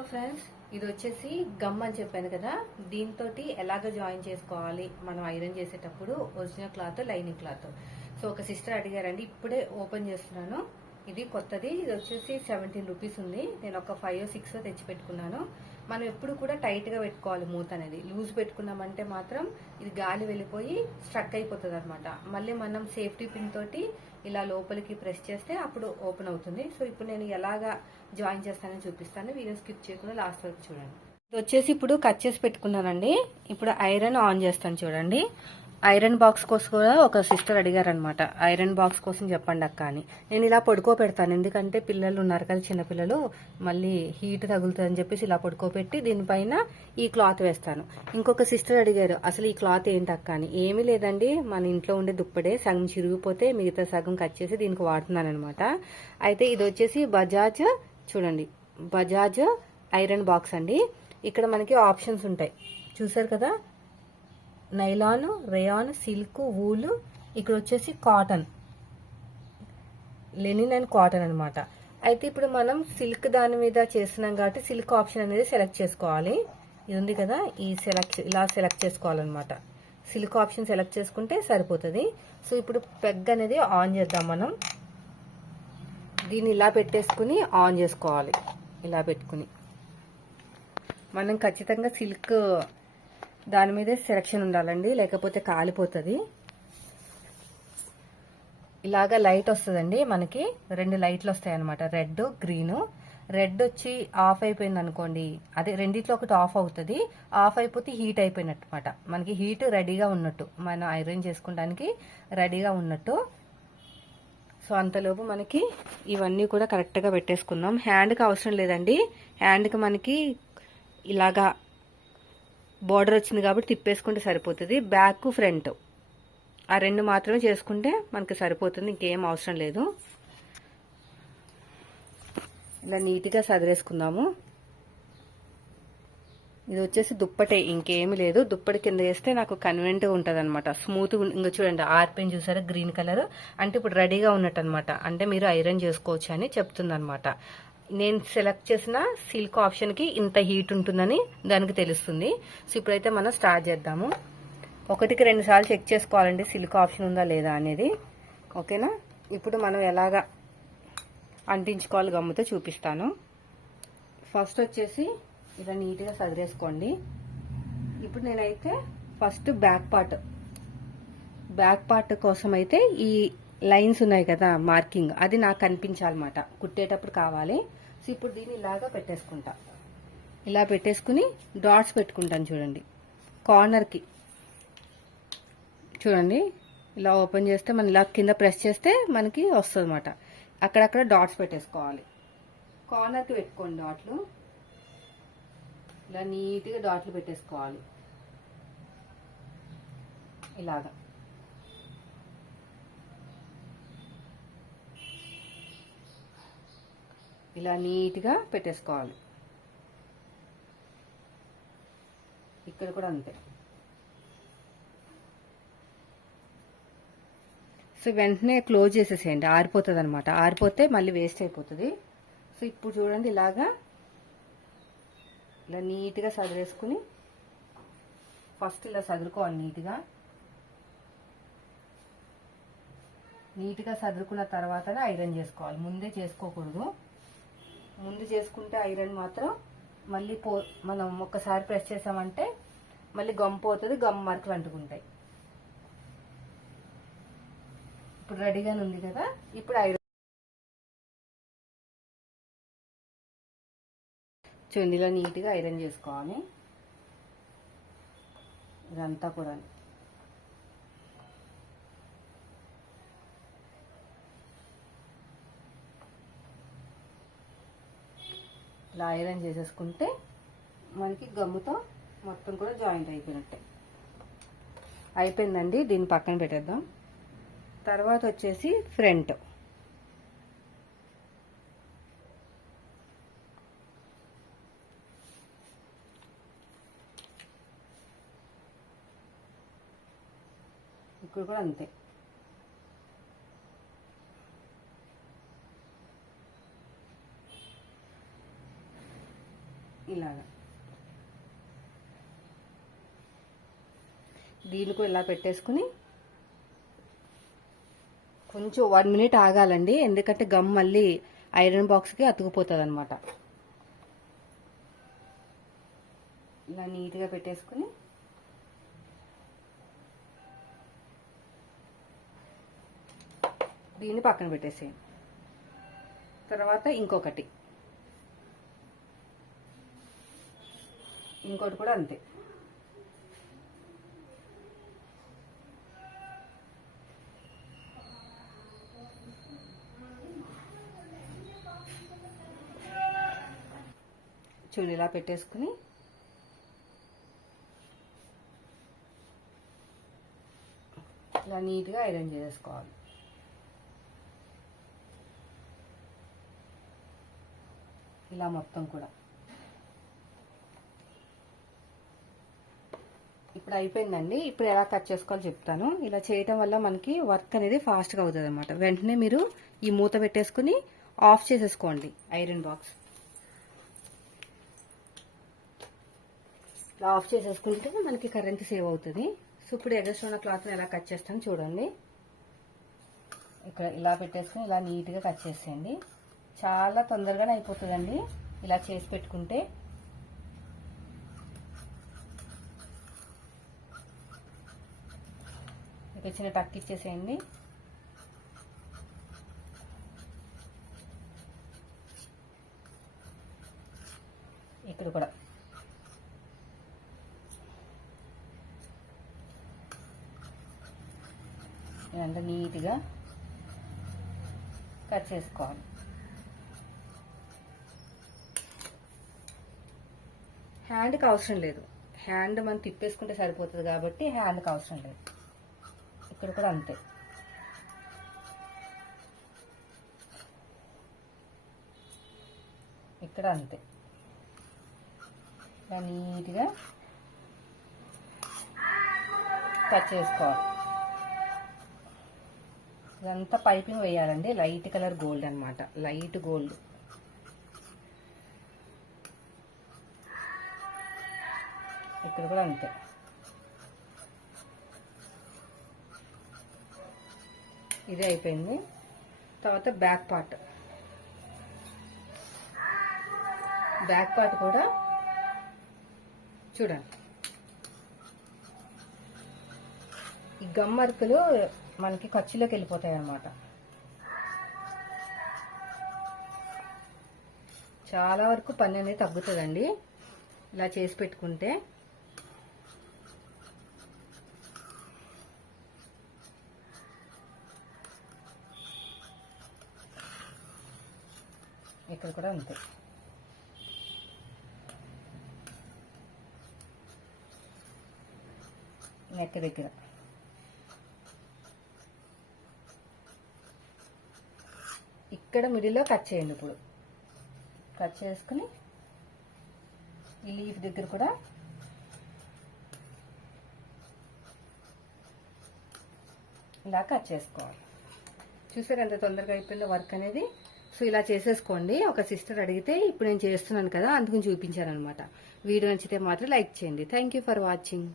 Hello friends ఇది వచ్చేసి gum అని చెప్పాను కదా. దీంతో ఎలాగ జాయిన్ చేసుకోవాలి? మనం ఐరన్ చేసేటప్పుడు original cloth lining cloth. So ఒక సిస్టర్ అడిగారండి ఇప్పుడే ఓపెన్ చేస్తున్నాను. ఇది కొత్తది ఇది వచ్చేసి సెవెంటీన్ రూపీస్ ఉంది. నేను ఒక ఫైవ్ సిక్స్ తెచ్చి పెట్టుకున్నాను మనం ఎప్పుడు కూడా టైట్గా పెట్టుకోవాలి మూత అనేది. లూజ్ పెట్టుకున్నామంటే మాత్రం ఇది గాలి వెళ్ళిపోయి స్ట్రక్ అయిపోతుంది అనమాట మళ్ళీ మనం సేఫ్టీ పిన్ తోటి ఇలా లోపలికి ప్రెస్ చేస్తే అప్పుడు ఓపెన్ అవుతుంది. సో ఇప్పుడు నేను ఎలాగా జాయిన్ చేస్తానని చూపిస్తాను. వీడియో స్కిప్ చేయకుండా లాస్ట్ వరకు చూడండి. ఇది వచ్చేసి ఇప్పుడు కట్ చేసి పెట్టుకున్నానండి. ఇప్పుడు ఐరన్ ఆన్ చేస్తాను చూడండి. ఐరన్ బాక్స్ కోసం కూడా ఒక సిస్టర్ అడిగారనమాట ఐరన్ బాక్స్ కోసం చెప్పండి అక్క అని. నేను ఇలా పడుకోబెడతాను. ఎందుకంటే పిల్లలు ఉన్నారు కదా చిన్నపిల్లలు మళ్ళీ హీట్ తగులుతుందని చెప్పేసి ఇలా పడుకోబెట్టి దీనిపైన ఈ క్లాత్ వేస్తాను. ఇంకొక సిస్టర్ అడిగారు అసలు ఈ క్లాత్ ఏంటి అక్క అని? ఏమీ లేదండి మన ఇంట్లో ఉండే దుప్పడే సగం చిరిగిపోతే మిగతా సగం కట్ చేసి దీనికి వాడుతున్నాను అనమాట అయితే ఇది వచ్చేసి బజాజ్ చూడండి బజాజ్ ఐరన్ బాక్స్ అండి. ఇక్కడ మనకి ఆప్షన్స్ ఉంటాయి. చూసారు కదా నైలాన్ రేయాన్ సిల్క్ వూలు ఇక్కడ వచ్చేసి కాటన్. లెనిన్ అండ్ కాటన్ అనమాట అయితే ఇప్పుడు మనం సిల్క్ దాని మీద చేసినాం కాబట్టి సిల్క్ ఆప్షన్ అనేది సెలెక్ట్ చేసుకోవాలి. ఇది ఉంది కదా ఈ సెలెక్ట్ ఇలా సెలెక్ట్ చేసుకోవాలన్నమాట. సిల్క్ ఆప్షన్ సెలెక్ట్ చేసుకుంటే సరిపోతుంది. సో ఇప్పుడు పెగ్ అనేది ఆన్ చేద్దాం మనం. దీన్ని ఇలా పెట్టేసుకుని ఆన్ చేసుకోవాలి. ఇలా పెట్టుకుని. మనం ఖచ్చితంగా సిల్క్ దాని మీదే సెలక్షన్ ఉండాలండి లేకపోతే కాలిపోతుంది. ఇలాగా లైట్ వస్తుందండి మనకి రెండు లైట్లు వస్తాయి అనమాట రెడ్ గ్రీన్ రెడ్ వచ్చి ఆఫ్ అయిపోయింది అనుకోండి అదే రెండిట్లో ఒకటి ఆఫ్ అవుతుంది ఆఫ్ అయిపోతే హీట్ అయిపోయినట్టు అనమాట మనకి హీట్ రెడీగా ఉన్నట్టు మనం ఐరన్ చేసుకోవడానికి రెడీగా ఉన్నట్టు. సో అంతలోపు మనకి ఇవన్నీ కూడా కరెక్ట్గా పెట్టేసుకుందాం. హ్యాండ్కి అవసరం లేదండి. హ్యాండ్కి మనకి ఇలాగా బార్డర్ వచ్చింది కాబట్టి తిప్పేసుకుంటే సరిపోతుంది. Back front. ఆ రెండు మాత్రమే చేసుకుంటే మనకి సరిపోతుంది. ఇంకేం అవసరం లేదు. ఇలా నీట్గా సదిరేసుకుందాము. ఇది వచ్చేసి దుప్పటే ఇంకేమి లేదు. దుప్పటి కింద వేస్తే నాకు కన్వెంట్గా ఉంటుంది అనమాట స్మూత్ ఇంకా చూడండి ఆర్పిన్ చూసారా? గ్రీన్ కలర్ అంటే ఇప్పుడు రెడీగా ఉన్నట్టు అనమాట అంటే మీరు ఐరన్ చేసుకోవచ్చు అని చెప్తుంది అనమాట నేను సెలెక్ట్ చేసిన సిల్క్ ఆప్షన్కి ఇంత హీట్ ఉంటుందని దానికి తెలుస్తుంది. సో ఇప్పుడైతే మనం స్టార్ట్ చేద్దాము. ఒకటికి రెండు సార్లు చెక్ చేసుకోవాలండి సిల్క్ ఆప్షన్ ఉందా లేదా అనేది. ఓకేనా ఇప్పుడు మనం ఎలాగా అంటించుకోవాలి గమ్ముతో చూపిస్తాను. ఫస్ట్ వచ్చేసి ఇలా నీట్గా సదిరేసుకోండి. ఇప్పుడు నేనైతే first back part back part కోసం అయితే ఈ లైన్స్ ఉన్నాయి కదా మార్కింగ్ అది నాకు కనిపించాలన్నమాట. కుట్టేటప్పుడు కావాలి. సో ఇప్పుడు దీన్ని ఇలాగా పెట్టేసుకుంటా. ఇలా పెట్టేసుకుని డాట్స్ పెట్టుకుంటాను చూడండి. కార్నర్కి చూడండి ఇలా ఓపెన్ చేస్తే మనం ఇలా కింద ప్రెస్ చేస్తే మనకి వస్తుంది అనమాట అక్కడక్కడ డాట్స్ పెట్టేసుకోవాలి. కార్నర్కి పెట్టుకోండి డాట్లు ఇలా నీట్గా డాట్లు పెట్టేసుకోవాలి. ఇలాగా. ఇలా నీట్గా పెట్టేసుకోవాలి. ఇక్కడ కూడా అంతే. సో వెంటనే క్లోజ్ చేసేసేయండి. ఆరిపోతుంది అనమాట ఆరిపోతే మళ్ళీ వేస్ట్ అయిపోతుంది. సో ఇప్పుడు చూడండి ఇలాగా ఇలా నీట్గా సదిరేసుకుని ఫస్ట్ ఇలా సదురుకోవాలి నీట్గా. నీట్గా సదురుకున్న తర్వాతనే ఐరన్ చేసుకోవాలి. ముందే చేసుకోకూడదు. ముందు చేసుకుంటే ఐరన్ మాత్రం మళ్ళీ పో మనం ఒక్కసారి ప్రెస్ చేసామంటే మళ్ళీ గమ్ పోతుంది గమ్ మార్కులు అంటుకుంటాయి. ఇప్పుడు రెడీగానే ఉంది కదా? ఇప్పుడు ఐరన్ చూడండి నీట్గా ఐరన్ చేసుకోవాలి. ఇదంతా కూడా ఇట్లా ఐరన్ చేసేసుకుంటే మనకి గమ్ముతో మొత్తం కూడా జాయింట్ అయిపోయినట్టే. అయిపోయిందండి దీన్ని పక్కన పెట్టేద్దాం. తర్వాత వచ్చేసి ఫ్రంట్. ఇక్కడ కూడా అంతే. ఇలాగా. దీనికి ఇలా పెట్టేసుకుని కొంచెం వన్ మినిట్ ఆగాలండి. ఎందుకంటే గమ్ మళ్ళీ ఐరన్ బాక్స్కి అతుకుపోతుంది అనమాట ఇలా నీట్గా పెట్టేసుకుని దీన్ని పక్కన పెట్టేసేయండి తర్వాత ఇంకొకటి. ఇంకోటి కూడా అంతే. చూడు ఇలా పెట్టేసుకుని. ఇలా నీట్గా ఐరన్ చేసేసుకోవాలి. ఇలా మొత్తం కూడా. ఇప్పుడు అయిపోయిందండి. ఇప్పుడు ఎలా కట్ చేసుకోవాలో చెప్తాను. ఇలా చేయటం వల్ల మనకి వర్క్ అనేది ఫాస్ట్గా అవుతుంది అనమాట వెంటనే మీరు ఈ మూత పెట్టేసుకుని ఆఫ్ చేసేసుకోండి ఐరన్ బాక్స్. ఇలా ఆఫ్ చేసేసుకుంటే మనకి కరెంట్ సేవ్ అవుతుంది. సో ఇప్పుడు ఎగస్ట్ ఉన్న క్లాత్ని ఎలా కట్ చేస్తాను చూడండి. ఇక్కడ ఇలా పెట్టేసుకుని ఇలా నీట్గా కట్ చేసేయండి. చాలా తొందరగానే అయిపోతుందండి. ఇలా చేసి పెట్టుకుంటే ఇక్కడ చిన్న టక్ ఇచ్చేసేయండి. ఇక్కడ కూడా. ఇదంతా నీట్గా కట్ చేసుకోవాలి. హ్యాండ్కి అవసరం లేదు. హ్యాండ్ మనం తిప్పేసుకుంటే సరిపోతుంది కాబట్టి హ్యాండ్కి అవసరం లేదు. ఇక్కడ కూడా అంతే. ఇక్కడ అంతే. ఇలా నీట్గా కట్ చేసుకోవాలి. ఇదంతా పైపింగ్ వేయాలండి. లైట్ కలర్ గోల్డ్ అన్నమాట. Light gold. ఇక్కడ కూడా అంతే. ఇది అయిపోయింది. తర్వాత బ్యాక్ పార్ట్. బ్యాక్ పార్ట్ కూడా చూడండి. ఈ గమ్ అరుకులు మనకి ఖర్చులోకి వెళ్ళిపోతాయి అన్నమాట. చాలా వరకు పని అనేది తగ్గుతుందండి. ఇలా చేసి పెట్టుకుంటే ఇక్కడ కూడా అంతే. నెక్ దగ్గర. ఇక్కడ మిడిల్లో కట్ చేయండి ఇప్పుడు. కట్ చేసుకుని ఈ లీఫ్ దగ్గర కూడా ఇలా కట్ చేసుకోవాలి. చూసారు ఎంత తొందరగా అయిపోయిందో వర్క్ అనేది? సో ఇలా చేసేసుకోండి. ఒక సిస్టర్ అడిగితే ఇప్పుడు నేను చేస్తున్నాను కదా అందుకని చూపించాను అనమాట వీడియో నచ్చితే మాత్రం లైక్ చేయండి. Thank for watching